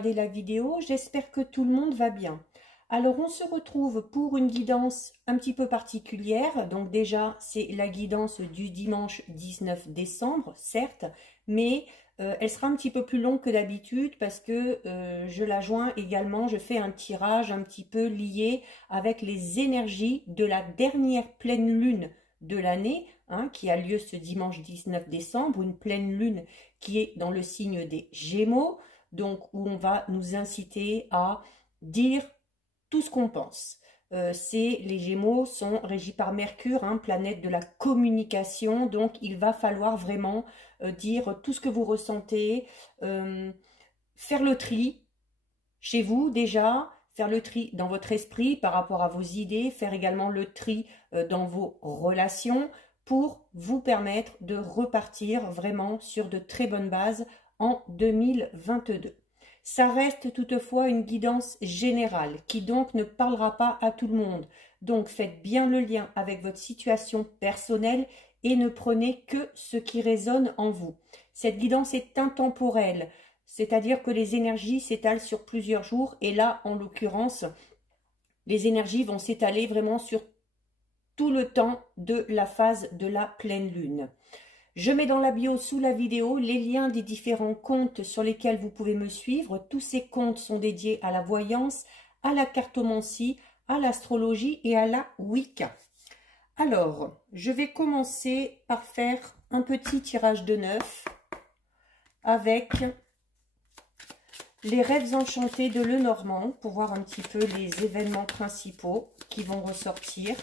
regarder la vidéo, j'espère que tout le monde va bien. Alors on se retrouve pour une guidance un petit peu particulière. Donc déjà c'est la guidance du dimanche 19 décembre, certes, mais elle sera un petit peu plus longue que d'habitude parce que je la joins également, je fais un tirage un petit peu lié avec les énergies de la dernière pleine lune de l'année, qui a lieu ce dimanche 19 décembre, une pleine lune qui est dans le signe des Gémeaux, donc où on va nous inciter à dire tout ce qu'on pense. Les Gémeaux sont régis par Mercure, planète de la communication, donc il va falloir vraiment dire tout ce que vous ressentez, faire le tri chez vous déjà, faire le tri dans votre esprit par rapport à vos idées, faire également le tri dans vos relations pour vous permettre de repartir vraiment sur de très bonnes bases en 2022. Ça reste toutefois une guidance générale qui donc ne parlera pas à tout le monde. Donc faites bien le lien avec votre situation personnelle et ne prenez que ce qui résonne en vous. Cette guidance est intemporelle, c'est-à-dire que les énergies s'étalent sur plusieurs jours et là, en l'occurrence, les énergies vont s'étaler vraiment sur tout le temps de la phase de la pleine lune. Je mets dans la bio sous la vidéo les liens des différents comptes sur lesquels vous pouvez me suivre. Tous ces comptes sont dédiés à la voyance, à la cartomancie, à l'astrologie et à la Wicca. Alors, je vais commencer par faire un petit tirage de 9 avec les rêves enchantés de Lenormand pour voir un petit peu les événements principaux qui vont ressortir.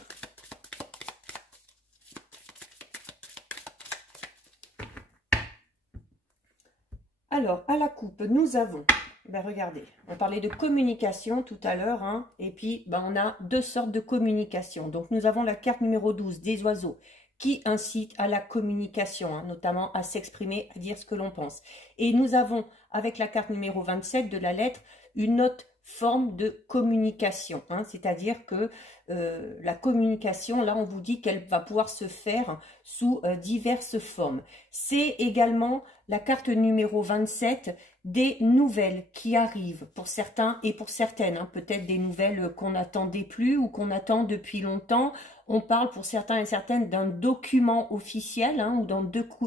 Alors, à la coupe, nous avons, regardez, on parlait de communication tout à l'heure, et puis on a deux sortes de communication. Donc, nous avons la carte numéro 12 des oiseaux qui incite à la communication, notamment à s'exprimer, à dire ce que l'on pense. Et nous avons, avec la carte numéro 27 de la lettre, une autre forme de communication, c'est-à-dire que la communication, là on vous dit qu'elle va pouvoir se faire sous diverses formes. C'est également la carte numéro 27 des nouvelles qui arrivent pour certains et pour certaines, peut-être des nouvelles qu'on n'attendait plus ou qu'on attend depuis longtemps. On parle pour certains et certaines d'un document officiel ou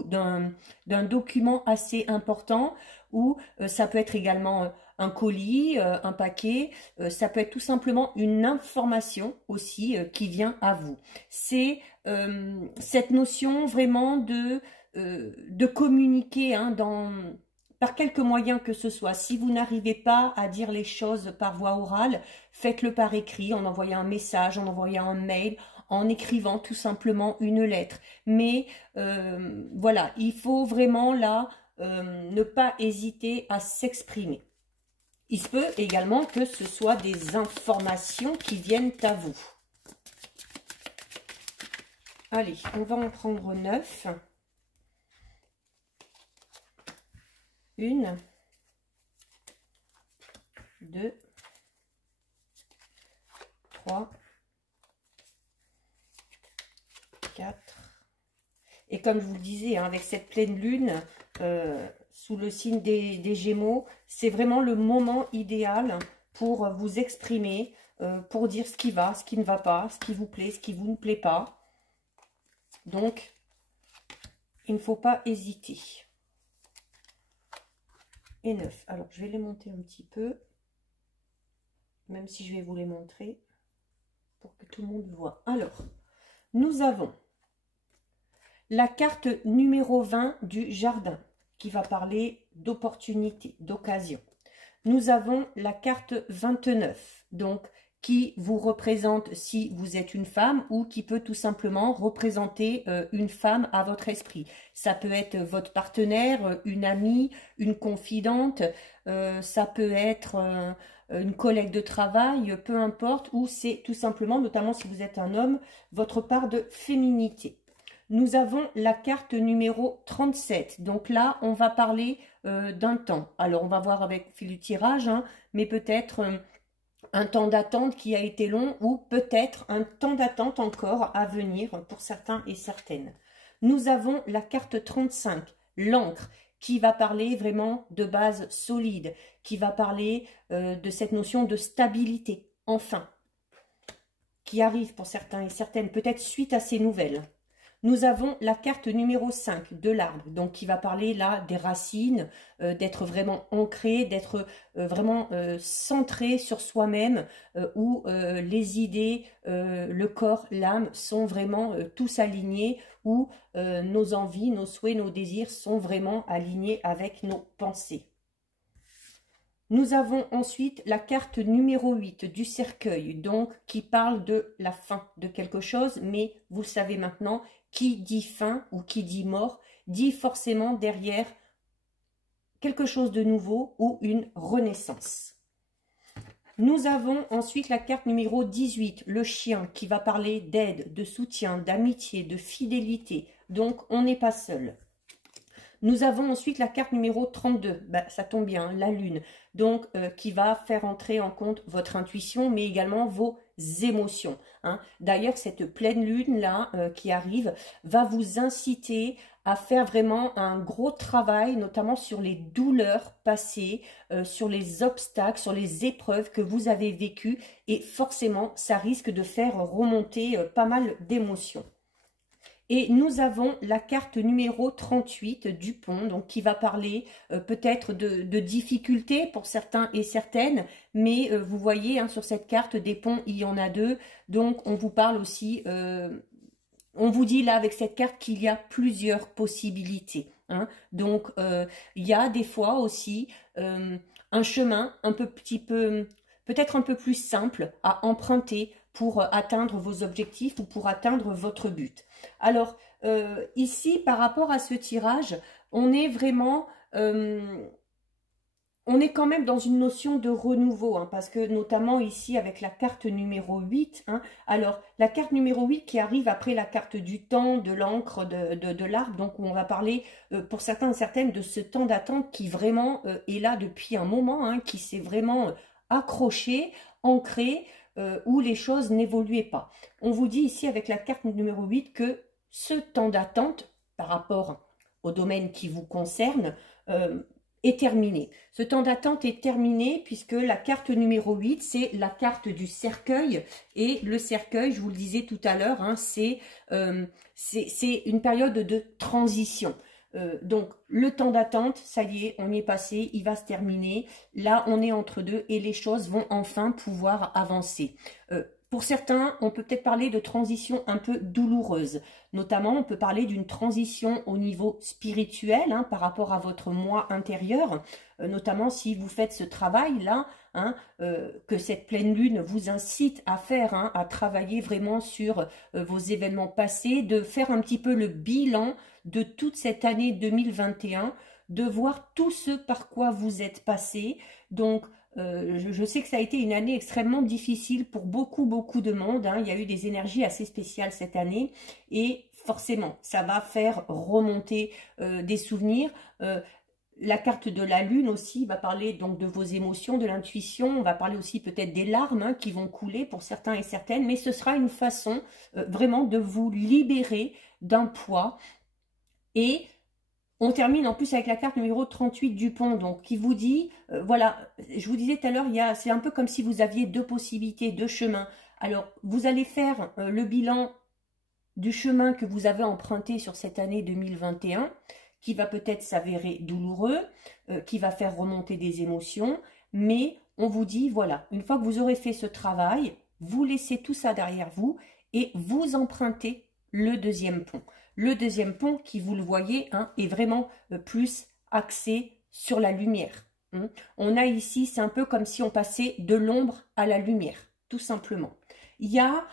d'un document assez important, ou ça peut être également un colis, un paquet, ça peut être tout simplement une information aussi qui vient à vous. C'est cette notion vraiment de communiquer par quelque moyen que ce soit. Si vous n'arrivez pas à dire les choses par voie orale, faites-le par écrit, en envoyant un message, en envoyant un mail, en écrivant tout simplement une lettre. Mais voilà, il faut vraiment là ne pas hésiter à s'exprimer. Il se peut également que ce soit des informations qui viennent à vous. Allez, on va en prendre 9. 1, 2, 3, 4. Et comme je vous le disais, avec cette pleine lune, sous le signe des Gémeaux, c'est vraiment le moment idéal pour vous exprimer, pour dire ce qui va, ce qui ne va pas, ce qui vous plaît, ce qui vous ne plaît pas. Donc, il ne faut pas hésiter. Et 9. Alors, je vais les monter un petit peu, même si je vais vous les montrer, pour que tout le monde voit. Alors, nous avons la carte numéro 20 du jardin, qui va parler d'opportunité, d'occasion. Nous avons la carte 29, donc qui vous représente si vous êtes une femme ou qui peut tout simplement représenter une femme à votre esprit. Ça peut être votre partenaire, une amie, une confidente, ça peut être une collègue de travail, peu importe, ou c'est tout simplement, notamment si vous êtes un homme, votre part de féminité. Nous avons la carte numéro 37. Donc là, on va parler d'un temps. Alors, on va voir avec le fil du tirage, mais peut-être un temps d'attente qui a été long ou peut-être un temps d'attente encore à venir pour certains et certaines. Nous avons la carte 35, l'encre, qui va parler vraiment de base solide, qui va parler de cette notion de stabilité, enfin, qui arrive pour certains et certaines, peut-être suite à ces nouvelles. Nous avons la carte numéro 5 de l'arbre, donc qui va parler là des racines, d'être vraiment ancré, d'être vraiment centré sur soi-même, où les idées, le corps, l'âme sont vraiment tous alignés, où nos envies, nos souhaits, nos désirs sont vraiment alignés avec nos pensées. Nous avons ensuite la carte numéro 8 du cercueil, donc qui parle de la fin de quelque chose, mais vous le savez maintenant, qui dit fin ou qui dit mort, dit forcément derrière quelque chose de nouveau ou une renaissance. Nous avons ensuite la carte numéro 18, le chien, qui va parler d'aide, de soutien, d'amitié, de fidélité, donc on n'est pas seul. Nous avons ensuite la carte numéro 32, ça tombe bien, la lune, donc qui va faire entrer en compte votre intuition, mais également vos émotions. Hein. D'ailleurs, cette pleine lune-là qui arrive va vous inciter à faire vraiment un gros travail, notamment sur les douleurs passées, sur les obstacles, sur les épreuves que vous avez vécues, et forcément, ça risque de faire remonter pas mal d'émotions. Et nous avons la carte numéro 38 du pont, donc qui va parler peut-être de difficultés pour certains et certaines, mais vous voyez hein, sur cette carte des ponts, il y en a deux, donc on vous parle aussi, on vous dit là avec cette carte qu'il y a plusieurs possibilités. Hein. Donc il y a des fois aussi un chemin peut-être un peu plus simple à emprunter pour atteindre vos objectifs ou pour atteindre votre but. Alors, ici, par rapport à ce tirage, on est vraiment... on est quand même dans une notion de renouveau, hein, parce que notamment ici avec la carte numéro 8, hein, alors la carte numéro 8 qui arrive après la carte du temps, de l'encre, de l'arbre, donc où on va parler pour certains et certaines de ce temps d'attente qui vraiment est là depuis un moment, hein, qui s'est vraiment accroché, ancré, où les choses n'évoluaient pas. On vous dit ici avec la carte numéro 8 que ce temps d'attente par rapport au domaine qui vous concerne est terminé. Ce temps d'attente est terminé puisque la carte numéro 8, c'est la carte du cercueil. Et le cercueil, je vous le disais tout à l'heure, hein, c'est une période de transition. Donc, le temps d'attente, ça y est, on y est passé, il va se terminer. Là, on est entre deux et les choses vont enfin pouvoir avancer. Pour certains, on peut peut-être parler de transition un peu douloureuse. Notamment, on peut parler d'une transition au niveau spirituel hein, par rapport à votre moi intérieur. Notamment si vous faites ce travail-là, hein, que cette pleine lune vous incite à faire, hein, à travailler vraiment sur vos événements passés, de faire un petit peu le bilan de toute cette année 2021, de voir tout ce par quoi vous êtes passé. Donc, je sais que ça a été une année extrêmement difficile pour beaucoup de monde. Hein. Il y a eu des énergies assez spéciales cette année et forcément, ça va faire remonter des souvenirs. La carte de la lune aussi va parler donc de vos émotions, de l'intuition. On va parler aussi peut-être des larmes hein, qui vont couler pour certains et certaines. Mais ce sera une façon vraiment de vous libérer d'un poids. Et on termine en plus avec la carte numéro 38 du pont, donc qui vous dit, voilà, je vous disais tout à l'heure, c'est un peu comme si vous aviez deux possibilités, deux chemins. Alors, vous allez faire le bilan du chemin que vous avez emprunté sur cette année 2021, qui va peut-être s'avérer douloureux, qui va faire remonter des émotions, mais on vous dit, voilà, une fois que vous aurez fait ce travail, vous laissez tout ça derrière vous et vous empruntez le deuxième pont. Le deuxième pont qui, vous le voyez, hein, est vraiment plus axé sur la lumière. Hein. On a ici, c'est un peu comme si on passait de l'ombre à la lumière, tout simplement. Il y a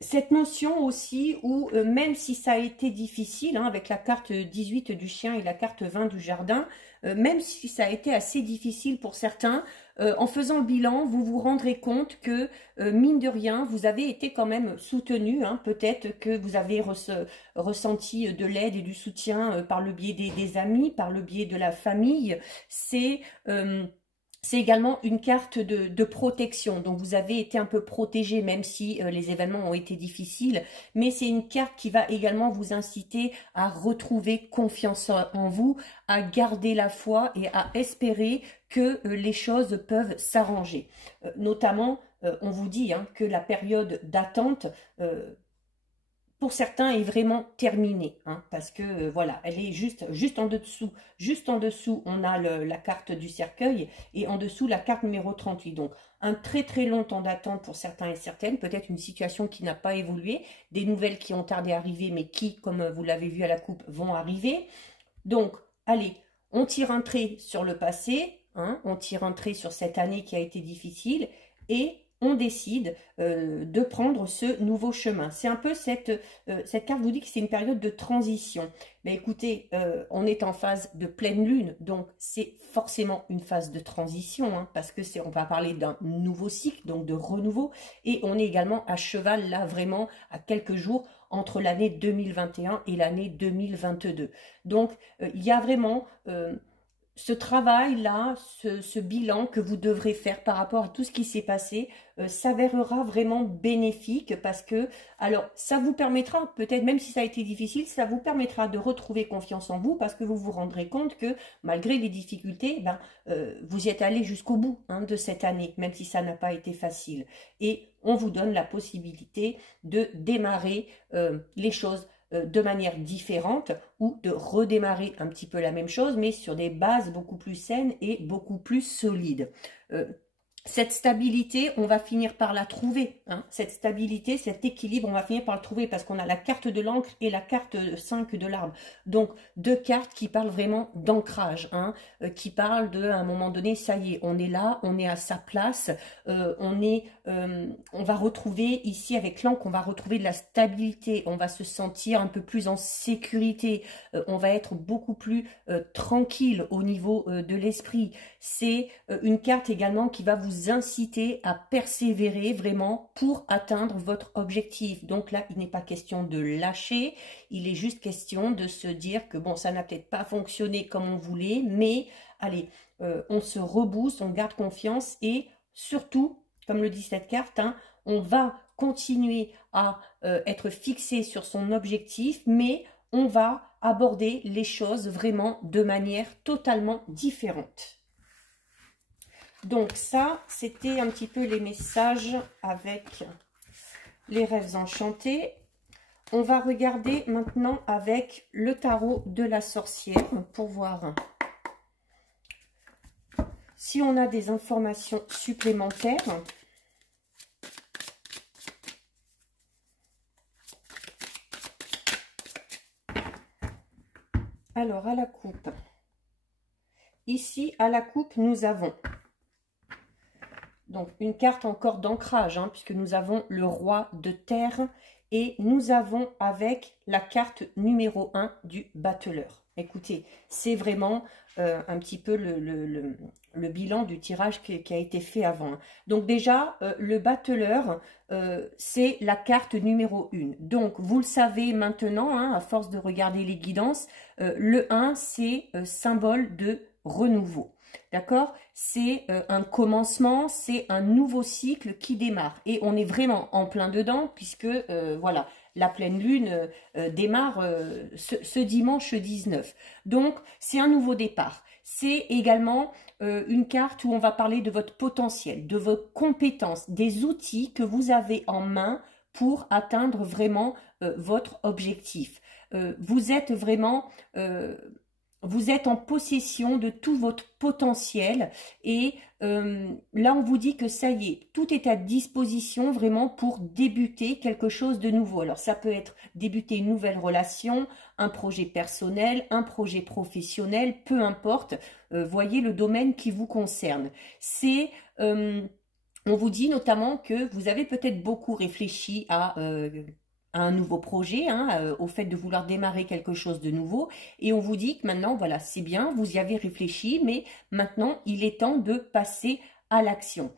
cette notion aussi où, même si ça a été difficile, hein, avec la carte 18 du chien et la carte 20 du jardin, même si ça a été assez difficile pour certains, en faisant le bilan, vous vous rendrez compte que, mine de rien, vous avez été quand même soutenu. Hein, peut-être que vous avez ressenti de l'aide et du soutien par le biais des amis, par le biais de la famille. C'est C'est également une carte de protection, donc vous avez été un peu protégé même si les événements ont été difficiles, mais c'est une carte qui va également vous inciter à retrouver confiance en vous, à garder la foi et à espérer que les choses peuvent s'arranger. Notamment, on vous dit que la période d'attente pour certains est vraiment terminée, parce que voilà, elle est juste en dessous. Juste en dessous, on a la carte du cercueil et en dessous la carte numéro 38. Donc un très très long temps d'attente pour certains et certaines, peut-être une situation qui n'a pas évolué, des nouvelles qui ont tardé à arriver mais qui, comme vous l'avez vu à la coupe, vont arriver. Donc allez, on tire un trait sur le passé, on tire un trait sur cette année qui a été difficile et on décide de prendre ce nouveau chemin. C'est un peu cette carte vous dit que c'est une période de transition. Mais écoutez, on est en phase de pleine lune, donc c'est forcément une phase de transition, parce que on va parler d'un nouveau cycle, donc de renouveau, et on est également à cheval, là, vraiment, à quelques jours entre l'année 2021 et l'année 2022. Donc, il y a vraiment ce travail-là, ce bilan que vous devrez faire par rapport à tout ce qui s'est passé s'avérera vraiment bénéfique parce que, alors, ça vous permettra, peut-être même si ça a été difficile, ça vous permettra de retrouver confiance en vous parce que vous vous rendrez compte que malgré les difficultés, vous y êtes allé jusqu'au bout de cette année, même si ça n'a pas été facile. Et on vous donne la possibilité de démarrer les choses de manière différente ou de redémarrer un petit peu la même chose mais sur des bases beaucoup plus saines et beaucoup plus solides. Cette stabilité, on va finir par la trouver. Cette stabilité, cet équilibre, on va finir par le trouver parce qu'on a la carte de l'encre et la carte 5 de l'arbre. Donc, deux cartes qui parlent vraiment d'ancrage, qui parlent de, à un moment donné, ça y est, on est là, on est à sa place, on va retrouver ici avec l'encre, on va retrouver de la stabilité, on va se sentir un peu plus en sécurité, on va être beaucoup plus tranquille au niveau de l'esprit. C'est une carte également qui va vous inciter à persévérer vraiment pour atteindre votre objectif. Donc là, il n'est pas question de lâcher, il est juste question de se dire que bon, ça n'a peut-être pas fonctionné comme on voulait, mais allez, on se rebooste, on garde confiance et surtout, comme le dit cette carte, on va continuer à être fixé sur son objectif, mais on va aborder les choses vraiment de manière totalement différente. Donc ça, c'était un petit peu les messages avec les rêves enchantés. On va regarder maintenant avec le tarot de la sorcière pour voir si on a des informations supplémentaires. Alors, à la coupe. Ici, à la coupe, nous avons donc une carte encore d'ancrage, puisque nous avons le roi de terre et nous avons avec la carte numéro 1 du battleur. Écoutez, c'est vraiment un petit peu le bilan du tirage qui a été fait avant. Donc déjà, le battleur, c'est la carte numéro 1. Donc, vous le savez maintenant, à force de regarder les guidances, le 1, c'est symbole de renouveau. D'accord? C'est un commencement, c'est un nouveau cycle qui démarre. Et on est vraiment en plein dedans puisque, voilà, la pleine lune démarre ce dimanche 19. Donc, c'est un nouveau départ. C'est également une carte où on va parler de votre potentiel, de vos compétences, des outils que vous avez en main pour atteindre vraiment votre objectif. Vous êtes vraiment... vous êtes en possession de tout votre potentiel et là on vous dit que ça y est, tout est à disposition vraiment pour débuter quelque chose de nouveau. Alors ça peut être débuter une nouvelle relation, un projet personnel, un projet professionnel, peu importe, voyez le domaine qui vous concerne. C'est... on vous dit notamment que vous avez peut-être beaucoup réfléchi à un nouveau projet, au fait de vouloir démarrer quelque chose de nouveau. Et on vous dit que maintenant, voilà, c'est bien, vous y avez réfléchi, mais maintenant, il est temps de passer à l'action.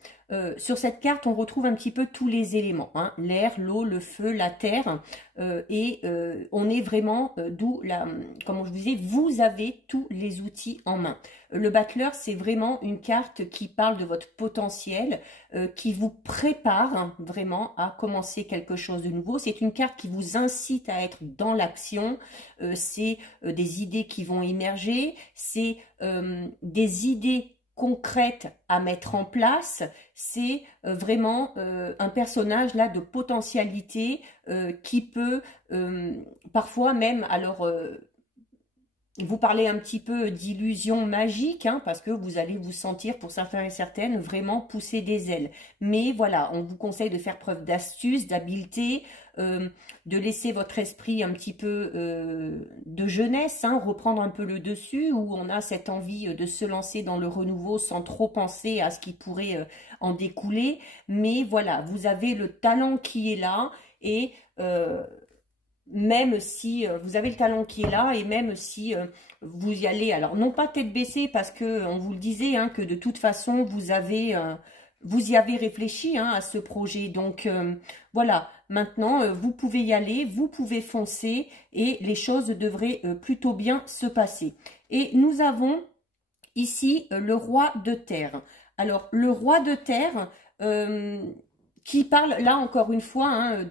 Sur cette carte, on retrouve un petit peu tous les éléments, hein, l'air, l'eau, le feu, la terre, on est vraiment, d'où la, comme je vous disais, vous avez tous les outils en main. Le battleur, c'est vraiment une carte qui parle de votre potentiel, qui vous prépare hein, vraiment à commencer quelque chose de nouveau. C'est une carte qui vous incite à être dans l'action, c'est des idées qui vont émerger, c'est des idées concrètes à mettre en place, c'est vraiment un personnage là de potentialité qui peut parfois même, alors vous parlez un petit peu d'illusion magique, hein, parce que vous allez vous sentir, pour certains et certaines, vraiment pousser des ailes. Mais voilà, on vous conseille de faire preuve d'astuce, d'habileté, de laisser votre esprit un petit peu de jeunesse, hein, reprendre un peu le dessus, où on a cette envie de se lancer dans le renouveau sans trop penser à ce qui pourrait en découler. Mais voilà, vous avez le talent qui est là et même si vous avez le talent qui est là et même si vous y allez, alors non pas tête baissée parce que on vous le disait hein, que de toute façon vous y avez réfléchi hein, à ce projet, donc voilà, maintenant vous pouvez y aller, vous pouvez foncer et les choses devraient plutôt bien se passer. Et nous avons ici le roi de terre. Alors le roi de terre qui parle là encore une fois, hein,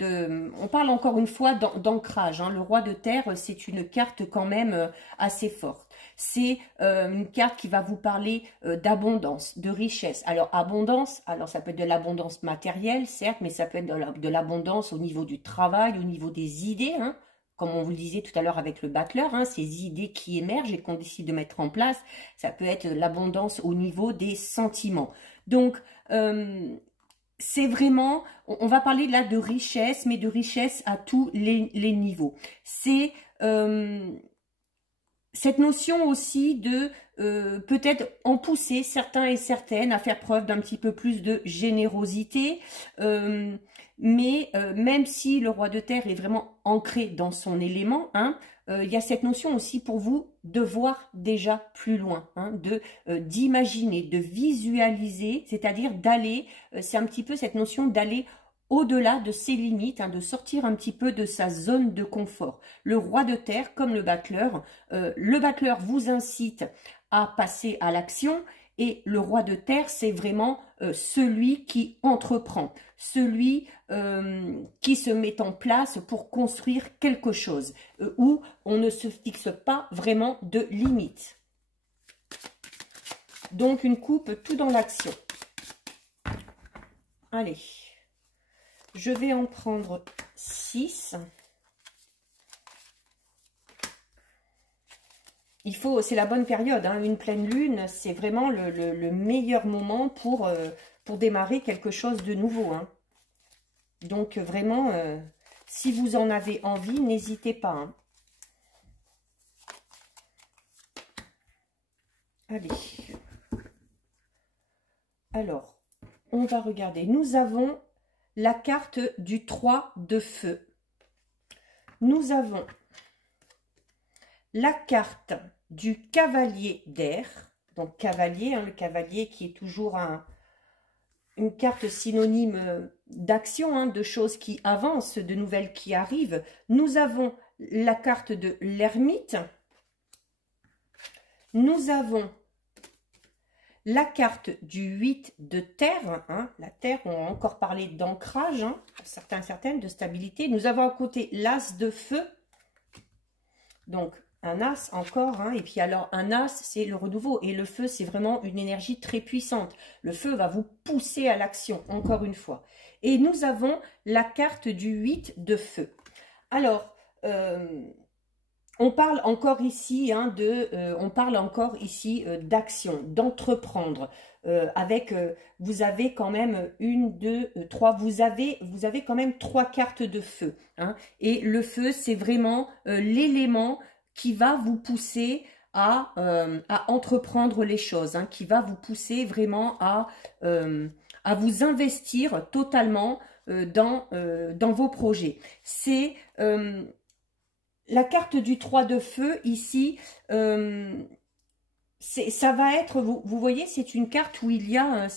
on parle encore une fois d'ancrage. Hein. Le roi de terre, c'est une carte quand même assez forte. C'est une carte qui va vous parler d'abondance, de richesse. Alors abondance, alors ça peut être de l'abondance matérielle, certes, mais ça peut être de l'abondance au niveau du travail, au niveau des idées, hein, comme on vous le disait tout à l'heure avec le battleur, hein, ces idées qui émergent et qu'on décide de mettre en place. Ça peut être l'abondance au niveau des sentiments. Donc, c'est vraiment, on va parler là de richesse, mais de richesse à tous les niveaux. C'est cette notion aussi de peut-être en pousser certains et certaines à faire preuve d'un petit peu plus de générosité, mais même si le roi de terre est vraiment ancré dans son élément, hein, il y a cette notion aussi pour vous de voir déjà plus loin, hein, d'imaginer, de visualiser, c'est-à-dire d'aller, c'est un petit peu cette notion d'aller au-delà de ses limites, hein, de sortir un petit peu de sa zone de confort. Le roi de terre, comme le battleur vous incite à passer à l'action et le roi de terre, c'est vraiment celui qui entreprend, celui qui se met en place pour construire quelque chose, où on ne se fixe pas vraiment de limites. Donc une coupe tout dans l'action. Allez. Je vais en prendre 6. Il faut, c'est la bonne période, hein, une pleine lune, c'est vraiment le meilleur moment pour démarrer quelque chose de nouveau. Hein. Donc vraiment, si vous en avez envie, n'hésitez pas. Hein. Allez. Alors, on va regarder. Nous avons la carte du 3 de feu. Nous avons la carte du cavalier d'air. Donc cavalier, hein, le cavalier qui est toujours une carte synonyme d'action, hein, de choses qui avancent, de nouvelles qui arrivent. Nous avons la carte de l'ermite. Nous avons la carte du 8 de terre, hein, la terre, on a encore parlé d'ancrage, hein, certains, certaines, de stabilité. Nous avons à côté l'as de feu, donc un as encore, hein, et puis alors un as, c'est le renouveau, et le feu, c'est vraiment une énergie très puissante. Le feu va vous pousser à l'action, encore une fois. Et nous avons la carte du 8 de feu. Alors, on parle encore ici d'action, d'entreprendre. Vous avez quand même une, deux, trois. Vous avez quand même 3 cartes de feu. Hein, et le feu, c'est vraiment l'élément qui va vous pousser à entreprendre les choses, hein, qui va vous pousser vraiment à vous investir totalement dans vos projets. C'est la carte du 3 de feu, ici, ça va être, vous voyez, c'est une carte où il y a,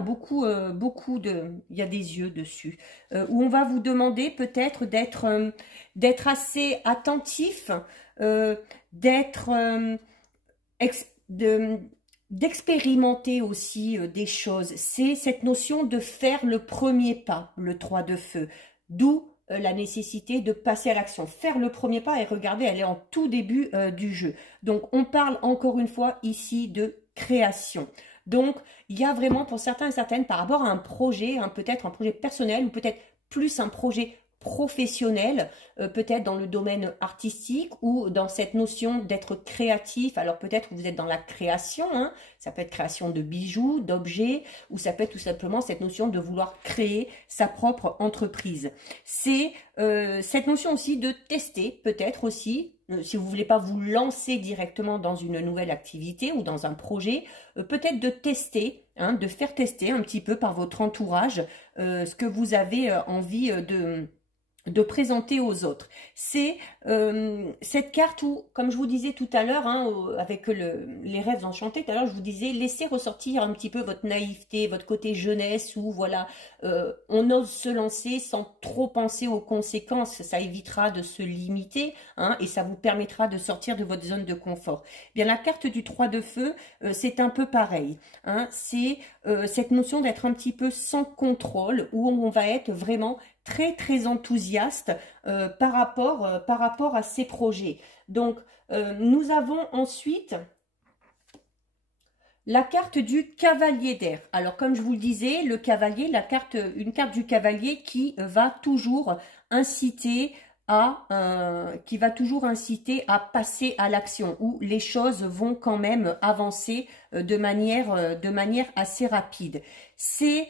beaucoup, il y a des yeux dessus, où on va vous demander peut-être d'être assez attentif, d'être, d'expérimenter aussi des choses. C'est cette notion de faire le premier pas, le 3 de feu, d'où la nécessité de passer à l'action, faire le premier pas et regardez, elle est en tout début du jeu. Donc, on parle encore une fois ici de création. Donc, il y a vraiment pour certains et certaines, par rapport à un projet, hein, peut-être un projet personnel ou peut-être plus un projet professionnel, peut-être dans le domaine artistique ou dans cette notion d'être créatif. Alors peut-être que vous êtes dans la création, hein, ça peut être création de bijoux, d'objets, ou ça peut être tout simplement cette notion de vouloir créer sa propre entreprise. C'est cette notion aussi de tester, peut-être aussi, si vous voulez pas vous lancer directement dans une nouvelle activité ou dans un projet, peut-être de tester, hein, de faire tester un petit peu par votre entourage ce que vous avez envie de présenter aux autres. C'est cette carte où, comme je vous disais tout à l'heure, hein, avec les rêves enchantés, tout à l'heure je vous disais, laissez ressortir un petit peu votre naïveté, votre côté jeunesse, où voilà, on ose se lancer sans trop penser aux conséquences, ça évitera de se limiter, hein, et ça vous permettra de sortir de votre zone de confort. Bien, la carte du 3 de feu, c'est un peu pareil, hein, c'est cette notion d'être un petit peu sans contrôle, où on va être vraiment très très enthousiaste par rapport à ces projets. Donc nous avons ensuite la carte du cavalier d'air. Alors comme je vous le disais, le cavalier, une carte du cavalier qui va toujours inciter à passer à l'action, où les choses vont quand même avancer de manière assez rapide. C'est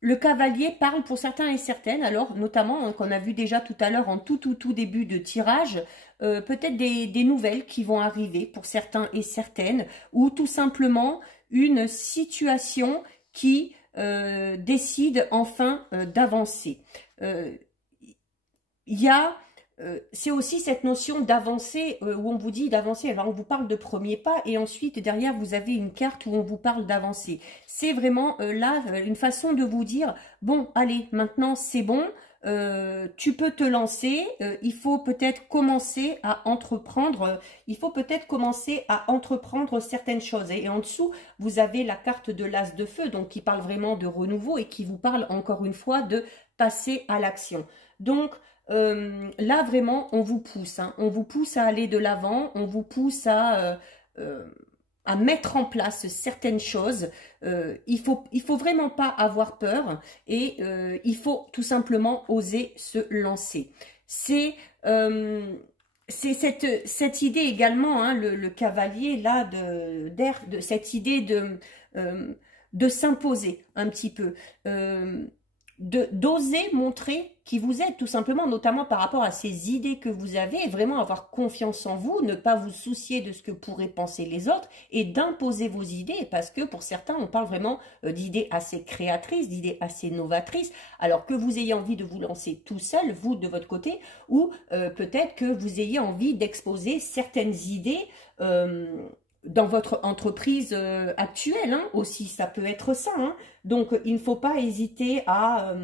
le cavalier parle pour certains et certaines, alors notamment qu'on a vu déjà tout à l'heure en tout début de tirage, peut-être des nouvelles qui vont arriver pour certains et certaines, ou tout simplement une situation qui décide enfin d'avancer. Il y a c'est aussi cette notion d'avancer où on vous dit d'avancer. Alors on vous parle de premier pas et ensuite derrière vous avez une carte où on vous parle d'avancer. C'est vraiment là une façon de vous dire bon allez maintenant c'est bon, tu peux te lancer. Il faut peut-être commencer à entreprendre. Certaines choses. Et en dessous vous avez la carte de l'as de feu donc qui parle vraiment de renouveau et qui vous parle encore une fois de passer à l'action. Donc là vraiment on vous pousse, hein, on vous pousse à aller de l'avant, on vous pousse à mettre en place certaines choses. Il faut vraiment pas avoir peur et il faut tout simplement oser se lancer. C'est cette idée également, hein, le cavalier là de cette idée de s'imposer un petit peu. D'oser montrer qui vous êtes tout simplement, notamment par rapport à ces idées que vous avez, et vraiment avoir confiance en vous, ne pas vous soucier de ce que pourraient penser les autres et d'imposer vos idées parce que pour certains on parle vraiment d'idées assez créatrices, d'idées assez novatrices, alors que vous ayez envie de vous lancer tout seul, vous de votre côté, ou peut-être que vous ayez envie d'exposer certaines idées dans votre entreprise actuelle, hein, aussi, ça peut être ça. Hein. Donc, il ne faut pas hésiter à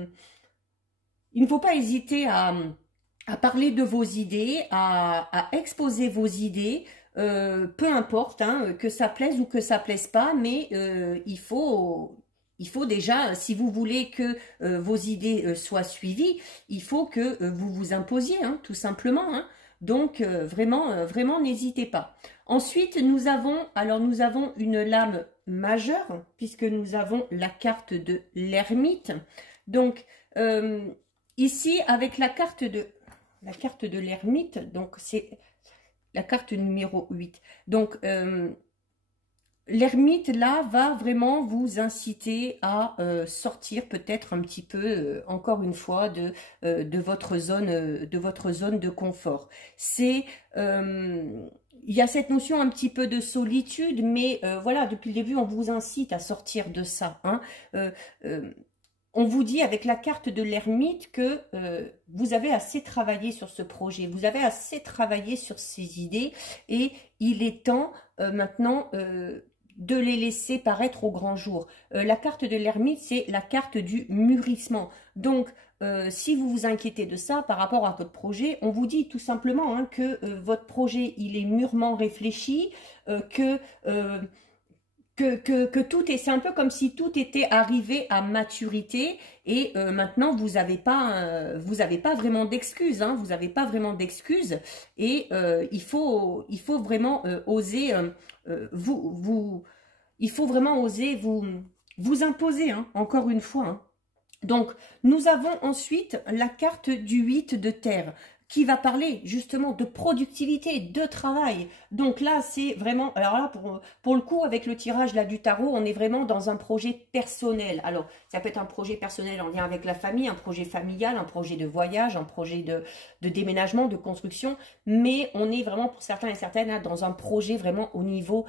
parler de vos idées, à exposer vos idées, peu importe, hein, que ça plaise ou que ça plaise pas, mais il faut déjà, si vous voulez que vos idées soient suivies, il faut que vous vous imposiez, hein, tout simplement. Hein. Donc, vraiment, n'hésitez pas. Ensuite, nous avons une lame majeure, puisque nous avons la carte de l'ermite. Donc, ici, avec la carte de l'ermite, donc c'est la carte numéro 8. Donc, l'ermite, là, va vraiment vous inciter à sortir peut-être un petit peu, encore une fois, de votre zone de confort. C'est... il y a cette notion un petit peu de solitude, mais voilà, depuis le début, on vous incite à sortir de ça. Hein. on vous dit avec la carte de l'ermite que vous avez assez travaillé sur ce projet, vous avez assez travaillé sur ces idées et il est temps maintenant de les laisser paraître au grand jour. La carte de l'ermite, c'est la carte du mûrissement. Donc, si vous vous inquiétez de ça par rapport à votre projet, on vous dit tout simplement hein, que votre projet, il est mûrement réfléchi, que tout est, c'est un peu comme si tout était arrivé à maturité et maintenant vous n'avez pas vraiment d'excuses, hein, vous n'avez pas vraiment d'excuses et il faut vraiment oser il faut vraiment oser vous imposer, hein, encore une fois. Hein. Donc, nous avons ensuite la carte du 8 de terre qui va parler justement de productivité, de travail. Donc là, c'est vraiment, alors là, pour le coup, avec le tirage là du tarot, on est vraiment dans un projet personnel. Alors, ça peut être un projet personnel en lien avec la famille, un projet familial, un projet de voyage, un projet de déménagement, de construction, mais on est vraiment, pour certains et certaines, hein, dans un projet vraiment au niveau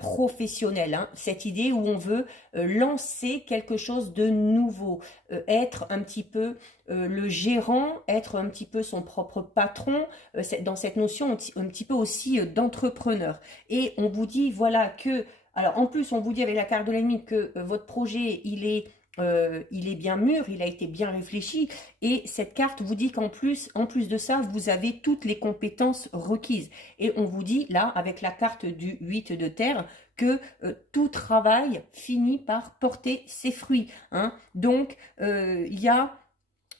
professionnel. Hein. Cette idée où on veut lancer quelque chose de nouveau, être un petit peu le gérant, être un petit peu son propre patron, dans cette notion un petit peu aussi d'entrepreneur. Et on vous dit, voilà, que, alors en plus on vous dit avec la carte de l'ennemi que votre projet, il est bien mûr, il a été bien réfléchi, et cette carte vous dit qu'en plus de ça, vous avez toutes les compétences requises. Et on vous dit, là, avec la carte du 8 de terre, que tout travail finit par porter ses fruits. Hein. Donc, il y a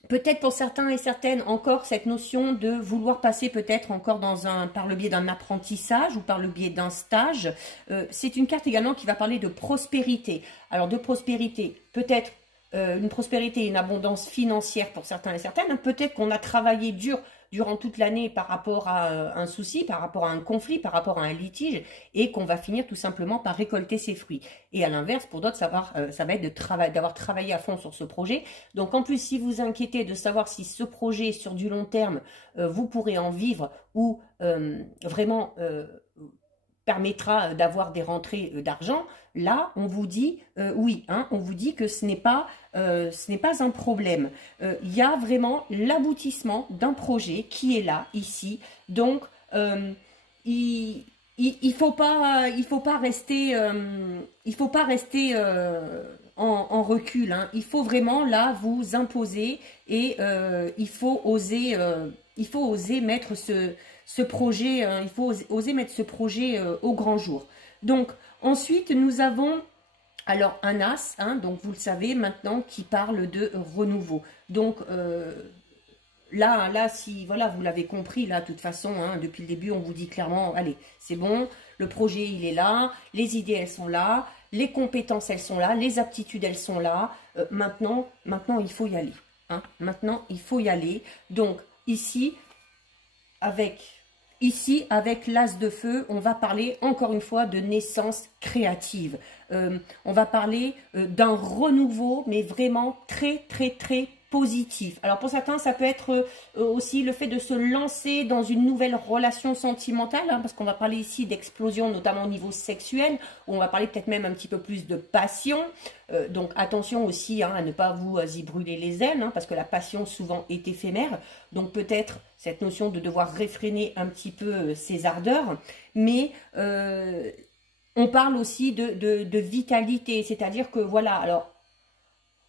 peut-être pour certains et certaines encore cette notion de vouloir passer peut-être encore par le biais d'un apprentissage ou par le biais d'un stage. C'est une carte également qui va parler de prospérité. Alors de prospérité, peut-être une prospérité, une abondance financière pour certains et certaines. Peut-être qu'on a travaillé dur durant toute l'année par rapport à un souci, par rapport à un conflit, par rapport à un litige, et qu'on va finir tout simplement par récolter ses fruits. Et à l'inverse, pour d'autres, ça va être d'avoir travaillé à fond sur ce projet. Donc en plus, si vous inquiétez de savoir si ce projet, sur du long terme, vous pourrez en vivre ou vraiment permettra d'avoir des rentrées d'argent, là, on vous dit oui, hein, on vous dit que ce n'est pas un problème. Il y a vraiment l'aboutissement d'un projet qui est là, ici. Donc, il faut pas rester, en recul. Hein. Il faut vraiment là vous imposer et il faut oser mettre ce projet, il faut oser mettre ce projet au grand jour. Donc ensuite nous avons alors un as, hein, donc vous le savez maintenant, qui parle de renouveau. Donc là, si voilà, vous l'avez compris, là, de toute façon, hein, depuis le début, on vous dit clairement, allez, c'est bon, le projet, il est là, les idées, elles sont là, les compétences, elles sont là, les aptitudes, elles sont là. Maintenant, il faut y aller. Hein, maintenant, il faut y aller. Donc, ici, avec l'as de feu, on va parler encore une fois de naissance créative. On va parler d'un renouveau, mais vraiment très, très, très positif. Alors pour certains, ça peut être aussi le fait de se lancer dans une nouvelle relation sentimentale, hein, parce qu'on va parler ici d'explosion, notamment au niveau sexuel, où on va parler peut-être même un petit peu plus de passion. Donc attention aussi hein, à ne pas vous y brûler les ailes, hein, parce que la passion souvent est éphémère. Donc peut-être cette notion de devoir réfréner un petit peu ses ardeurs, mais on parle aussi de vitalité, c'est-à-dire que voilà, alors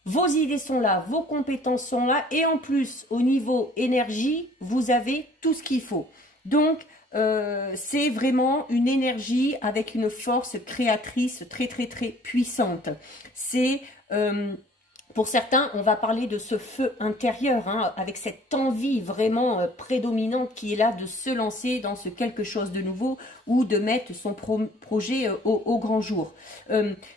vos idées sont là, vos compétences sont là, et en plus, au niveau énergie, vous avez tout ce qu'il faut. Donc, c'est vraiment une énergie avec une force créatrice très, très, très puissante. C'est... pour certains, on va parler de ce feu intérieur, hein, avec cette envie vraiment prédominante qui est là de se lancer dans ce quelque chose de nouveau ou de mettre son projet au grand jour.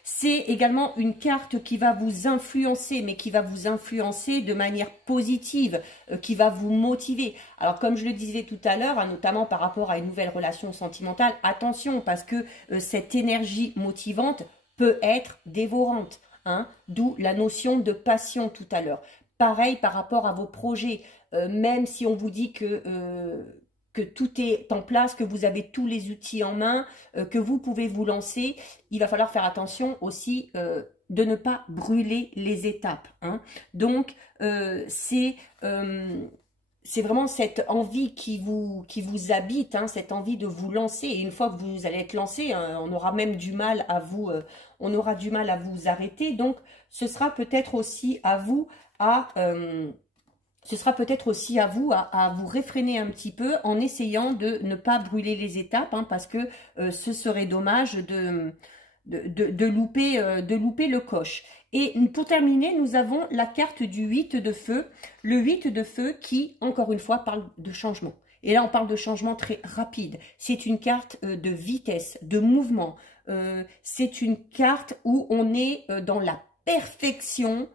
C'est également une carte qui va vous influencer, mais qui va vous influencer de manière positive, qui va vous motiver. Alors comme je le disais tout à l'heure, hein, notamment par rapport à une nouvelle relation sentimentale, attention parce que cette énergie motivante peut être dévorante. Hein, d'où la notion de passion tout à l'heure. Pareil par rapport à vos projets, même si on vous dit que tout est en place, que vous avez tous les outils en main, que vous pouvez vous lancer, il va falloir faire attention aussi de ne pas brûler les étapes, hein. Donc, c'est vraiment cette envie qui vous habite, hein, cette envie de vous lancer. Et une fois que vous allez être lancé, hein, on aura même du mal à vous, on aura du mal à vous arrêter. Donc, ce sera peut-être aussi à vous à vous réfréner un petit peu en essayant de ne pas brûler les étapes, hein, parce que ce serait dommage de louper le coche. Et pour terminer, nous avons la carte du 8 de feu. Le 8 de feu qui, encore une fois, parle de changement. Et là, on parle de changement très rapide. C'est une carte de vitesse, de mouvement. C'est une carte où on est dans la perfection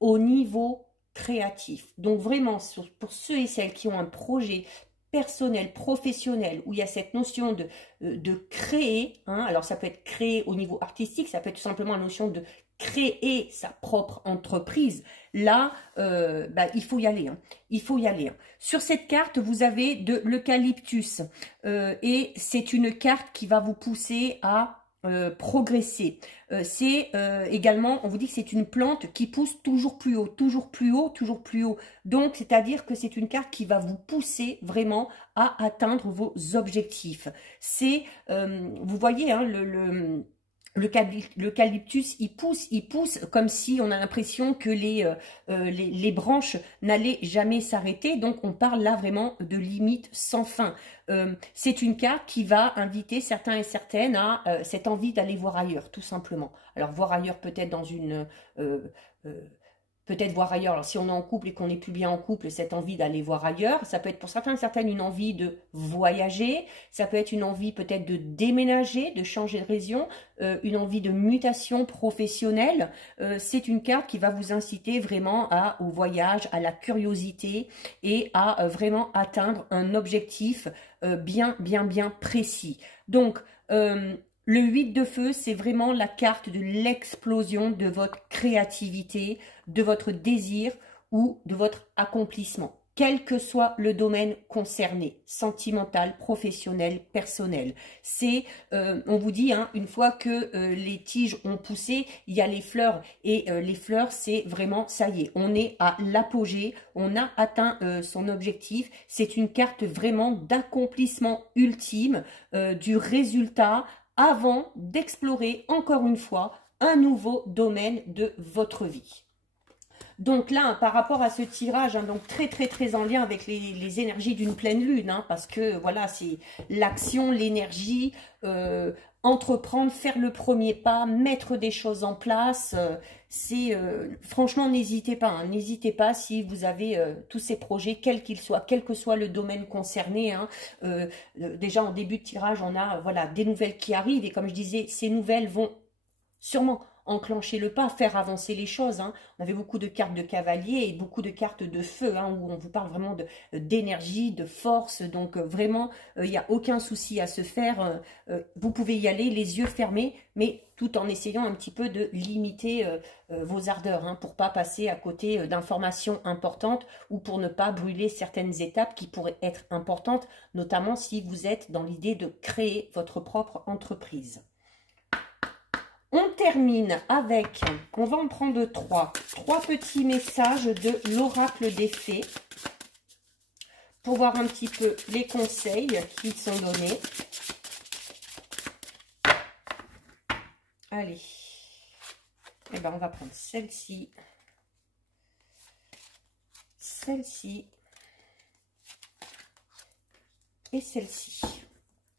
au niveau créatif. Donc vraiment, pour ceux et celles qui ont un projet personnel, professionnel, où il y a cette notion de créer, hein, alors ça peut être créer au niveau artistique, ça peut être tout simplement la notion de créer sa propre entreprise. Là, il faut y aller, hein. Il faut y aller, hein. Sur cette carte, vous avez de l'eucalyptus et c'est une carte qui va vous pousser à progresser. C'est également, on vous dit que c'est une plante qui pousse toujours plus haut, toujours plus haut, toujours plus haut. Donc, c'est-à-dire que c'est une carte qui va vous pousser vraiment à atteindre vos objectifs. C'est, vous voyez, hein, l'eucalyptus, il pousse comme si on a l'impression que les branches n'allaient jamais s'arrêter. Donc, on parle là vraiment de limite sans fin. C'est une carte qui va inviter certains et certaines à cette envie d'aller voir ailleurs, tout simplement. Alors, voir ailleurs peut-être dans une... peut-être voir ailleurs, alors si on est en couple et qu'on n'est plus bien en couple, cette envie d'aller voir ailleurs, ça peut être pour certains et certaines une envie de voyager, ça peut être une envie peut-être de déménager, de changer de région, une envie de mutation professionnelle. C'est une carte qui va vous inciter vraiment au voyage, à la curiosité et à vraiment atteindre un objectif bien précis. Donc, le 8 de feu, c'est vraiment la carte de l'explosion de votre créativité, de votre désir ou de votre accomplissement, quel que soit le domaine concerné, sentimental, professionnel, personnel. C'est, on vous dit, hein, une fois que les tiges ont poussé, il y a les fleurs. Et les fleurs, c'est vraiment, ça y est, on est à l'apogée, on a atteint son objectif. C'est une carte vraiment d'accomplissement ultime, du résultat, avant d'explorer encore une fois un nouveau domaine de votre vie. Donc là, par rapport à ce tirage, hein, donc très en lien avec les énergies d'une pleine lune, hein, parce que voilà, c'est l'action, l'énergie, entreprendre, faire le premier pas, mettre des choses en place. Franchement, n'hésitez pas, hein, n'hésitez pas si vous avez tous ces projets, quels qu'ils soient, quel que soit le domaine concerné, hein. Déjà en début de tirage, on a voilà des nouvelles qui arrivent et comme je disais, ces nouvelles vont sûrement enclencher le pas, faire avancer les choses, hein. On avait beaucoup de cartes de cavalier et beaucoup de cartes de feu, hein, où on vous parle vraiment d'énergie, de force. Donc vraiment, il n'y a aucun souci à se faire. Vous pouvez y aller les yeux fermés, mais tout en essayant un petit peu de limiter vos ardeurs, hein, pour pas passer à côté d'informations importantes ou pour ne pas brûler certaines étapes qui pourraient être importantes, notamment si vous êtes dans l'idée de créer votre propre entreprise. On termine avec, on va en prendre trois petits messages de l'oracle des fées pour voir un petit peu les conseils qui sont donnés. Allez, eh ben on va prendre celle-ci, celle-ci et celle-ci.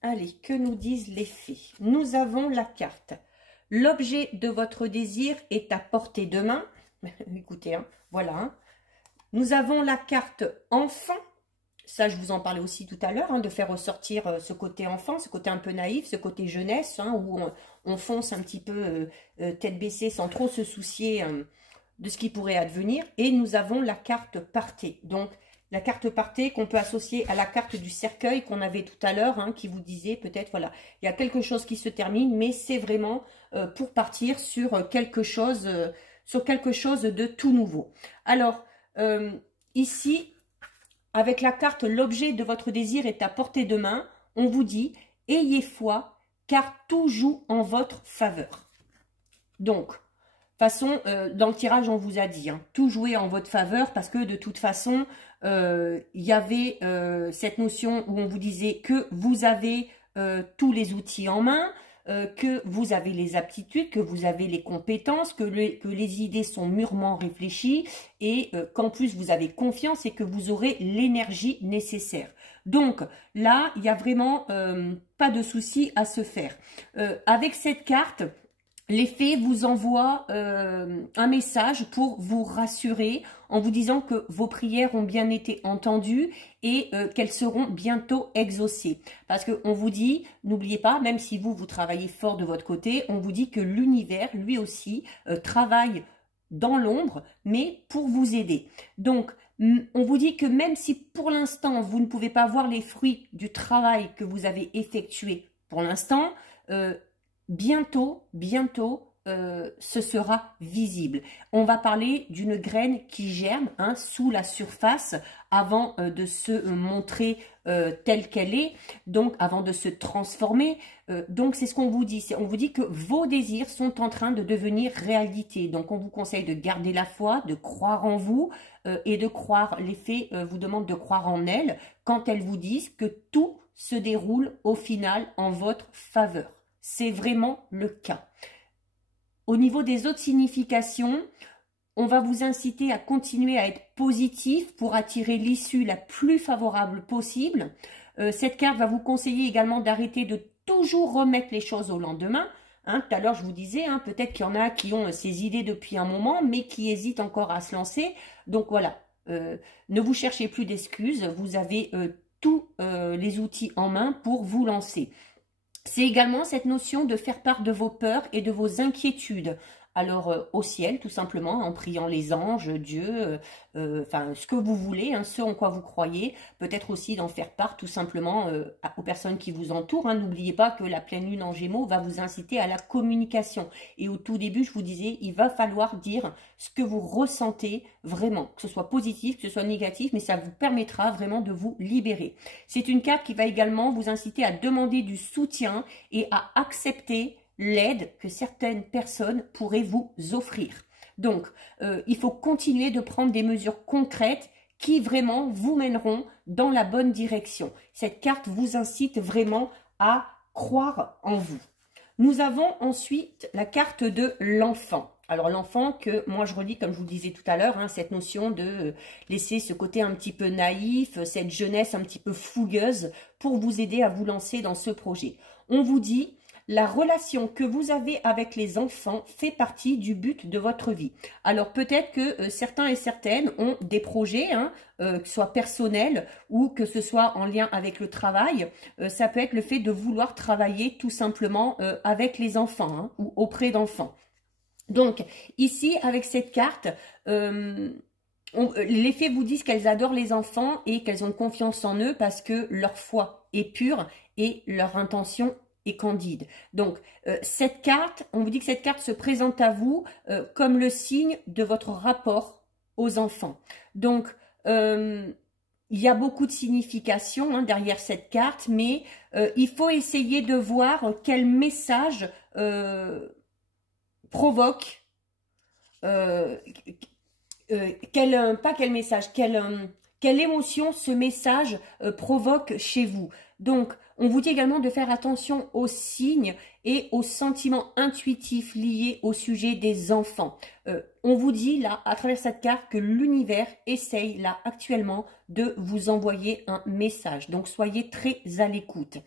Allez, que nous disent les fées? Nous avons la carte. L'objet de votre désir est à portée de main. Écoutez, hein, voilà. Hein. Nous avons la carte enfant. Ça, je vous en parlais aussi tout à l'heure, hein, de faire ressortir ce côté enfant, ce côté un peu naïf, ce côté jeunesse, hein, où on fonce un petit peu tête baissée sans trop se soucier de ce qui pourrait advenir. Et nous avons la carte partée. Donc, la carte partée qu'on peut associer à la carte du cercueil qu'on avait tout à l'heure, hein, qui vous disait peut-être, voilà, il y a quelque chose qui se termine, mais c'est vraiment pour partir sur quelque chose de tout nouveau. Alors, ici, avec la carte, l'objet de votre désir est à portée de main, on vous dit, ayez foi, car tout joue en votre faveur. Donc, façon, dans le tirage, on vous a dit, hein, tout jouer en votre faveur parce que de toute façon, il y avait cette notion où on vous disait que vous avez tous les outils en main, que vous avez les aptitudes, que vous avez les compétences, que les idées sont mûrement réfléchies et qu'en plus vous avez confiance et que vous aurez l'énergie nécessaire. Donc là, il n'y a vraiment pas de souci à se faire. Avec cette carte, les fées vous envoient un message pour vous rassurer en vous disant que vos prières ont bien été entendues et qu'elles seront bientôt exaucées. Parce qu'on vous dit, n'oubliez pas, même si vous travaillez fort de votre côté, on vous dit que l'univers, lui aussi, travaille dans l'ombre, mais pour vous aider. Donc, on vous dit que même si pour l'instant, vous ne pouvez pas voir les fruits du travail que vous avez effectué pour l'instant, bientôt, ce sera visible. On va parler d'une graine qui germe hein, sous la surface avant de se montrer telle qu'elle est, donc avant de se transformer. Donc c'est ce qu'on vous dit. On vous dit que vos désirs sont en train de devenir réalité. Donc on vous conseille de garder la foi, de croire en vous et de croire. Les fées vous demandent de croire en elles quand elles vous disent que tout se déroule au final en votre faveur. C'est vraiment le cas. Au niveau des autres significations, on va vous inciter à continuer à être positif pour attirer l'issue la plus favorable possible. Cette carte va vous conseiller également d'arrêter de toujours remettre les choses au lendemain. Hein, tout à l'heure, je vous disais, hein, peut-être qu'il y en a qui ont ces idées depuis un moment, mais qui hésitent encore à se lancer. Donc voilà, ne vous cherchez plus d'excuses. Vous avez tous les outils en main pour vous lancer. C'est également cette notion de faire part de vos peurs et de vos inquiétudes. Alors au ciel, tout simplement, en priant les anges, Dieu, enfin ce que vous voulez, hein, ce en quoi vous croyez, peut-être aussi d'en faire part tout simplement aux personnes qui vous entourent. Hein. N'oubliez pas que la pleine lune en Gémeaux va vous inciter à la communication. Et au tout début, je vous disais, il va falloir dire ce que vous ressentez vraiment, que ce soit positif, que ce soit négatif, mais ça vous permettra vraiment de vous libérer. C'est une carte qui va également vous inciter à demander du soutien et à accepter l'aide que certaines personnes pourraient vous offrir. Donc, il faut continuer de prendre des mesures concrètes qui vraiment vous mèneront dans la bonne direction. Cette carte vous incite vraiment à croire en vous. Nous avons ensuite la carte de l'enfant. Alors l'enfant que moi je relis comme je vous le disais tout à l'heure, hein, cette notion de laisser ce côté un petit peu naïf, cette jeunesse un petit peu fougueuse pour vous aider à vous lancer dans ce projet. On vous dit: la relation que vous avez avec les enfants fait partie du but de votre vie. Alors peut-être que certains et certaines ont des projets, hein, que ce soit personnels ou que ce soit en lien avec le travail. Ça peut être le fait de vouloir travailler tout simplement avec les enfants hein, ou auprès d'enfants. Donc ici avec cette carte, les fées vous disent qu'elles adorent les enfants et qu'elles ont confiance en eux parce que leur foi est pure et leur intention et candide. Donc, cette carte, on vous dit que cette carte se présente à vous comme le signe de votre rapport aux enfants. Donc, il y a beaucoup de significations hein, derrière cette carte, mais il faut essayer de voir quel message provoque, pas quel message, quelle émotion ce message provoque chez vous. Donc, on vous dit également de faire attention aux signes et aux sentiments intuitifs liés au sujet des enfants. On vous dit là, à travers cette carte, que l'univers essaye là actuellement de vous envoyer un message. Donc, soyez très à l'écoute.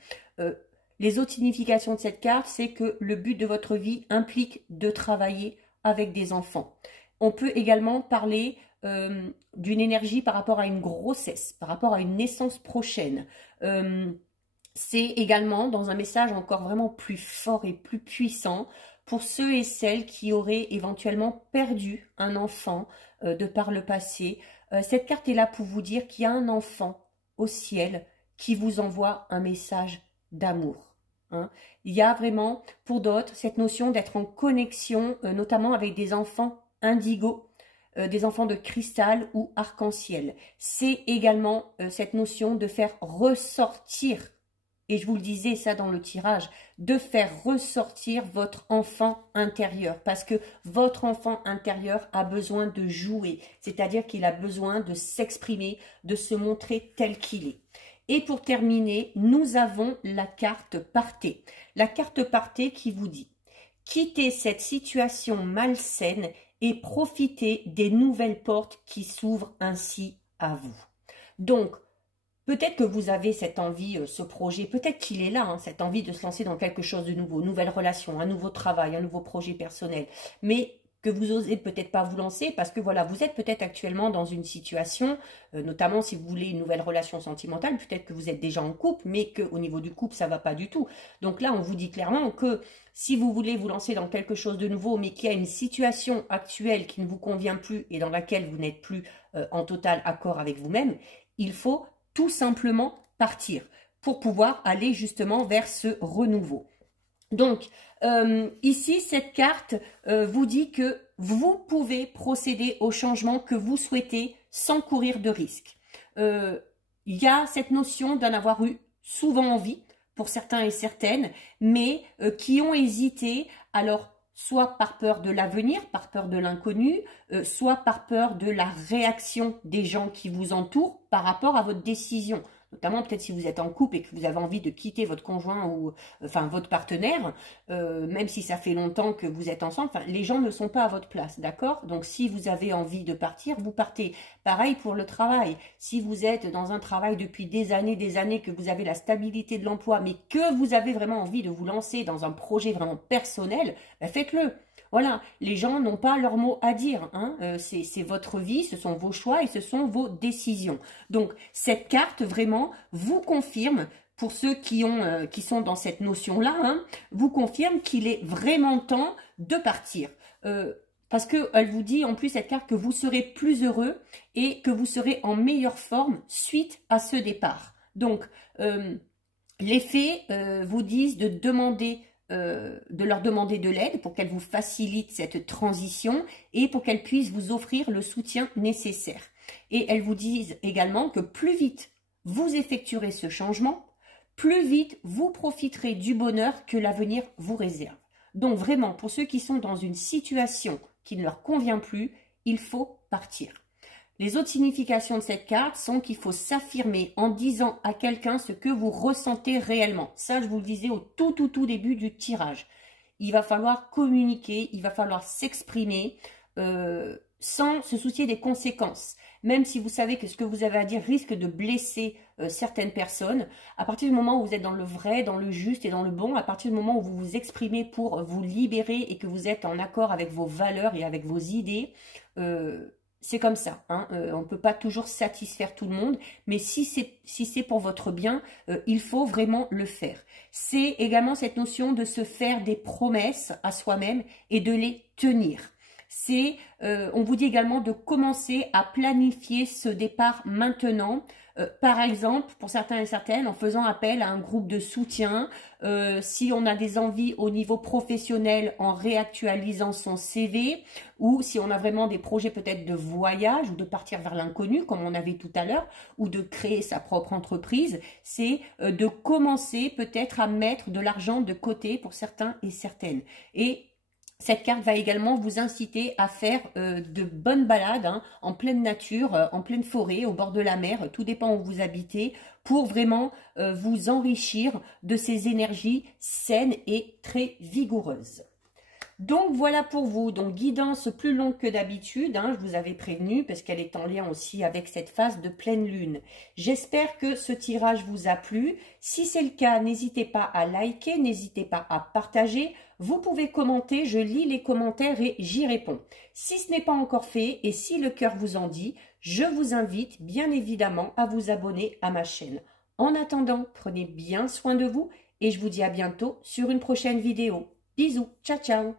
Les autres significations de cette carte, c'est que le but de votre vie implique de travailler avec des enfants. On peut également parler d'une énergie par rapport à une grossesse, par rapport à une naissance prochaine. C'est également dans un message encore vraiment plus fort et plus puissant pour ceux et celles qui auraient éventuellement perdu un enfant de par le passé. Cette carte est là pour vous dire qu'il y a un enfant au ciel qui vous envoie un message d'amour. Hein. Il y a vraiment, pour d'autres, cette notion d'être en connexion, notamment avec des enfants indigo, des enfants de cristal ou arc-en-ciel. C'est également cette notion de faire ressortir et je vous le disais ça dans le tirage, de faire ressortir votre enfant intérieur, parce que votre enfant intérieur a besoin de jouer, c'est-à-dire qu'il a besoin de s'exprimer, de se montrer tel qu'il est. Et pour terminer, nous avons la carte Partez. La carte Partez qui vous dit « Quittez cette situation malsaine et profitez des nouvelles portes qui s'ouvrent ainsi à vous. » Donc, peut-être que vous avez cette envie, ce projet, peut-être qu'il est là, hein, cette envie de se lancer dans quelque chose de nouveau, nouvelle relation, un nouveau travail, un nouveau projet personnel, mais que vous osez peut-être pas vous lancer parce que voilà, vous êtes peut-être actuellement dans une situation, notamment si vous voulez une nouvelle relation sentimentale, peut-être que vous êtes déjà en couple, mais qu'au niveau du couple, ça va pas du tout. Donc là, on vous dit clairement que si vous voulez vous lancer dans quelque chose de nouveau, mais qu'il y a une situation actuelle qui ne vous convient plus et dans laquelle vous n'êtes plus en total accord avec vous-même, il faut tout simplement partir pour pouvoir aller justement vers ce renouveau. Donc, ici, cette carte vous dit que vous pouvez procéder au changement que vous souhaitez sans courir de risque. Il y a cette notion d'en avoir eu souvent envie, pour certains et certaines, mais qui ont hésité, alors soit par peur de l'avenir, par peur de l'inconnu, soit par peur de la réaction des gens qui vous entourent par rapport à votre décision. Notamment peut-être si vous êtes en couple et que vous avez envie de quitter votre conjoint ou enfin votre partenaire, même si ça fait longtemps que vous êtes ensemble, les gens ne sont pas à votre place, d'accord? Donc si vous avez envie de partir, vous partez. Pareil pour le travail. Si vous êtes dans un travail depuis des années, que vous avez la stabilité de l'emploi, mais que vous avez vraiment envie de vous lancer dans un projet vraiment personnel, ben faites-le. Voilà, les gens n'ont pas leur mot à dire, hein. C'est votre vie, ce sont vos choix et ce sont vos décisions. Donc, cette carte, vraiment, vous confirme, pour ceux qui sont dans cette notion-là, hein, vous confirme qu'il est vraiment temps de partir. Parce qu'elle vous dit, en plus, cette carte, que vous serez plus heureux et que vous serez en meilleure forme suite à ce départ. Donc, les fées vous disent de leur demander de l'aide pour qu'elle vous facilite cette transition et pour qu'elle puisse vous offrir le soutien nécessaire. Et elles vous disent également que plus vite vous effectuerez ce changement, plus vite vous profiterez du bonheur que l'avenir vous réserve. Donc vraiment, pour ceux qui sont dans une situation qui ne leur convient plus, il faut partir. Les autres significations de cette carte sont qu'il faut s'affirmer en disant à quelqu'un ce que vous ressentez réellement. Ça, je vous le disais au tout début du tirage. Il va falloir communiquer, il va falloir s'exprimer sans se soucier des conséquences. Même si vous savez que ce que vous avez à dire risque de blesser certaines personnes, à partir du moment où vous êtes dans le vrai, dans le juste et dans le bon, à partir du moment où vous vous exprimez pour vous libérer et que vous êtes en accord avec vos valeurs et avec vos idées, c'est comme ça, hein. On ne peut pas toujours satisfaire tout le monde, mais si c'est pour votre bien, il faut vraiment le faire. C'est également cette notion de se faire des promesses à soi-même et de les tenir. On vous dit également de commencer à planifier ce départ maintenant. Par exemple, pour certains et certaines, en faisant appel à un groupe de soutien, si on a des envies au niveau professionnel en réactualisant son CV, ou si on a vraiment des projets peut-être de voyage ou de partir vers l'inconnu, comme on avait tout à l'heure, ou de créer sa propre entreprise, c'est de commencer peut-être à mettre de l'argent de côté pour certains et certaines. Et cette carte va également vous inciter à faire de bonnes balades hein, en pleine nature, en pleine forêt, au bord de la mer, tout dépend où vous habitez, pour vraiment vous enrichir de ces énergies saines et très vigoureuses. Donc voilà pour vous, donc guidance plus longue que d'habitude, hein, je vous avais prévenu parce qu'elle est en lien aussi avec cette phase de pleine lune. J'espère que ce tirage vous a plu. Si c'est le cas, n'hésitez pas à liker, n'hésitez pas à partager. Vous pouvez commenter, je lis les commentaires et j'y réponds. Si ce n'est pas encore fait et si le cœur vous en dit, je vous invite bien évidemment à vous abonner à ma chaîne. En attendant, prenez bien soin de vous et je vous dis à bientôt sur une prochaine vidéo. Bisous, ciao ciao.